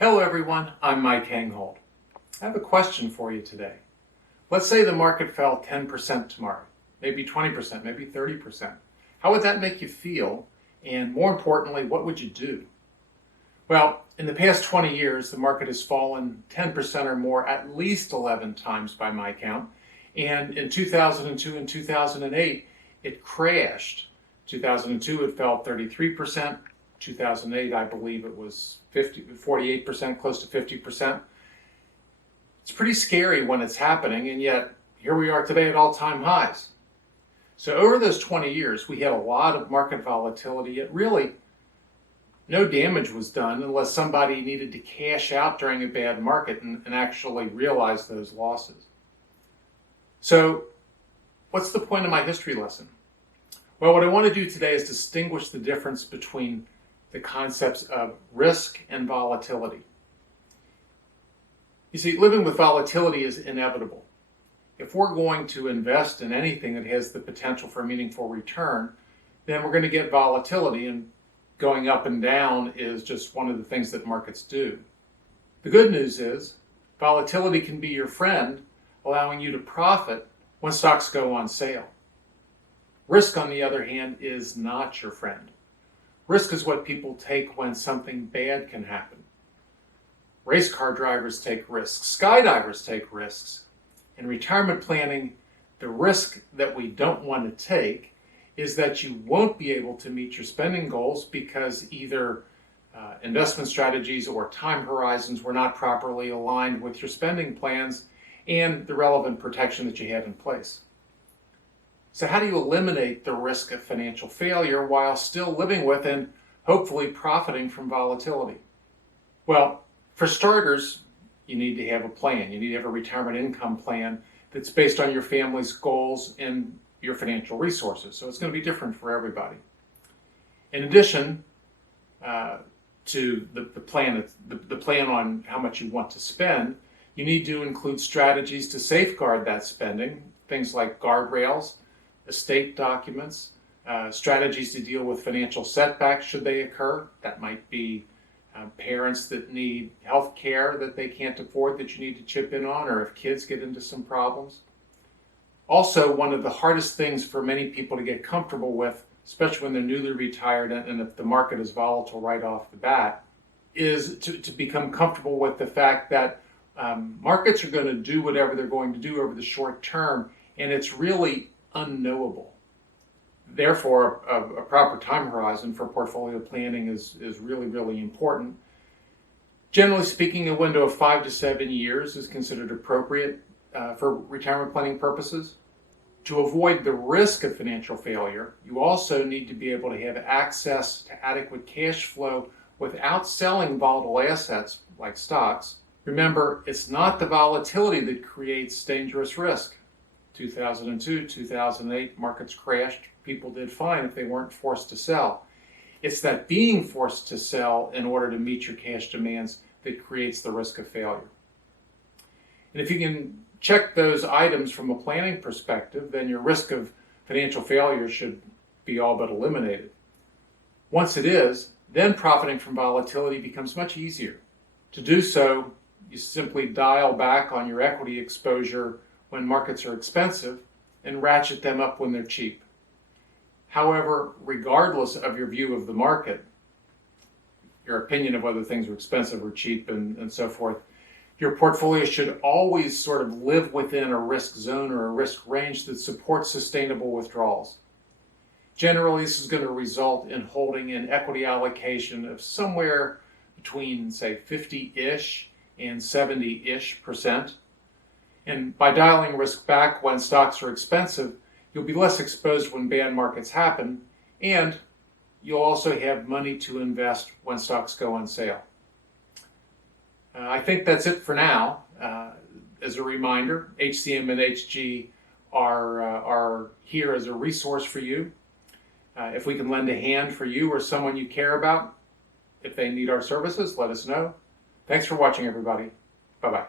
Hello everyone, I'm Mike Hengehold. I have a question for you today. Let's say the market fell 10% tomorrow, maybe 20%, maybe 30%. How would that make you feel? And more importantly, what would you do? Well, in the past 20 years, the market has fallen 10% or more at least 11 times by my count. And in 2002 and 2008, it crashed. 2002, it fell 33%. 2008, I believe it was 48%, close to 50%. It's pretty scary when it's happening, and yet here we are today at all-time highs. So over those 20 years, we had a lot of market volatility, yet really no damage was done unless somebody needed to cash out during a bad market and actually realize those losses. So what's the point of my history lesson? Well, what I want to do today is distinguish the difference between the concepts of risk and volatility. You see, living with volatility is inevitable. If we're going to invest in anything that has the potential for a meaningful return, then we're going to get volatility, and going up and down is just one of the things that markets do. The good news is volatility can be your friend, allowing you to profit when stocks go on sale. Risk, on the other hand, is not your friend. Risk is what people take when something bad can happen. Race car drivers take risks. Skydivers take risks. In retirement planning, the risk that we don't want to take is that you won't be able to meet your spending goals because either investment strategies or time horizons were not properly aligned with your spending plans and the relevant protection that you have in place. So how do you eliminate the risk of financial failure while still living with and hopefully profiting from volatility? Well, for starters, you need to have a plan. You need to have a retirement income plan that's based on your family's goals and your financial resources. So it's going to be different for everybody. In addition to the plan on how much you want to spend, you need to include strategies to safeguard that spending, things like guardrails, estate documents, strategies to deal with financial setbacks should they occur. That might be parents that need health care that they can't afford that you need to chip in on, or if kids get into some problems. Also, one of the hardest things for many people to get comfortable with, especially when they're newly retired and if the market is volatile right off the bat, is to become comfortable with the fact that markets are going to do whatever they're going to do over the short term, and it's really unknowable. Therefore, a proper time horizon for portfolio planning is really, really important. Generally speaking, a window of 5 to 7 years is considered appropriate for retirement planning purposes. To avoid the risk of financial failure, you also need to be able to have access to adequate cash flow without selling volatile assets like stocks. Remember, it's not the volatility that creates dangerous risk. 2002, 2008, markets crashed. People did fine if they weren't forced to sell. It's that being forced to sell in order to meet your cash demands that creates the risk of failure. And if you can check those items from a planning perspective, then your risk of financial failure should be all but eliminated. Once it is, then profiting from volatility becomes much easier. To do so, you simply dial back on your equity exposure when markets are expensive and ratchet them up when they're cheap. However, regardless of your view of the market, your opinion of whether things are expensive or cheap and so forth, your portfolio should always sort of live within a risk zone or a risk range that supports sustainable withdrawals. Generally, this is going to result in holding an equity allocation of somewhere between, say, 50-ish and 70-ish%. And by dialing risk back when stocks are expensive, you'll be less exposed when bad markets happen, and you'll also have money to invest when stocks go on sale. I think that's it for now. As a reminder, HCM and HG are here as a resource for you. If we can lend a hand for you or someone you care about, if they need our services, let us know. Thanks for watching, everybody. Bye-bye.